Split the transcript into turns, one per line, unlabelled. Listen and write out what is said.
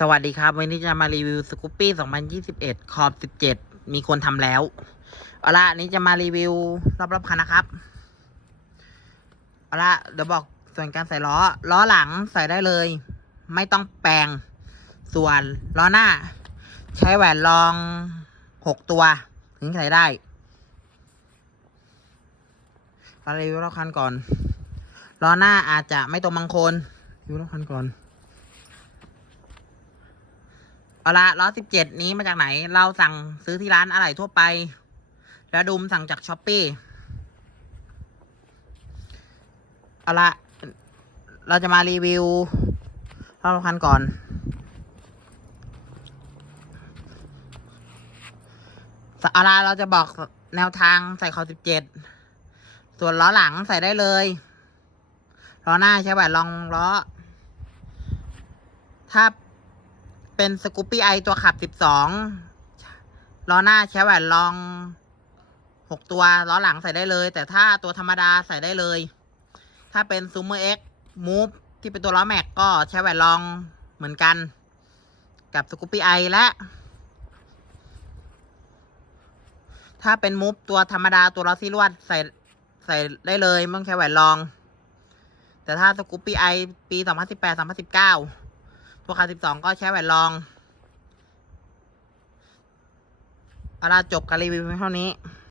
สวัสดีครับ วันนี้จะมารีวิวสกูปปี้ 2021 ขอบ 17 มีคนทำแล้ว เอาละนนี้จะมารีวิวรอบๆคันนะครับ เอาละเดี๋ยวบอกส่วนการใส่ล้อ ล้อหลังใส่ได้เลย ไม่ต้องแปลง ส่วนล้อหน้า ใช้แหวนรอง 6 ตัว ถึงใส่ได้มารีวิวรอบคันก่อน ล้อหน้าอาจจะไม่ตรงบางคนรีวิวรอบคันก่อน เอาละล้อสิบเจ็ดนี้มาจากไหน เราสั่งซื้อที่ร้านอะไหล่ทั่วไปแล้วดุมสั่งจากช้อปปี้เอาละเราจะมารีวิวรอบคันก่อน เอาละเราจะบอกแนวทางใส่คอสิบเจ็ด ส่วนล้อหลังใส่ได้เลย ล้อหน้าใช้แหวนรองล้อ ถ้า เป็นสกูปปี้ไอตัวขับสิบสองล้อหน้าใช้แหวนรองหกตัวล้อหลังใส่ได้เลย แต่ถ้าตัวธรรมดาใส่ได้เลย ถ้าเป็นซูเมอร์เอ็กมูฟที่เป็นตัวล้อแม็กก็ใช้แหวนรองเหมือนกัน กับสกูปปี้ไอและถ้าเป็นมูฟตัวธรรมดาตัวล้อซีลวดใส่ใส่ได้เลยไม่ต้องใช้แหวนรอง แต่ถ้าสกูปปี้ไอปีสอง พันสิบแปดสองพันสิบเก้าตัวขาสิบสองก็ใช้แหวนรองเอาล่ะจบการรีวิวเท่านี้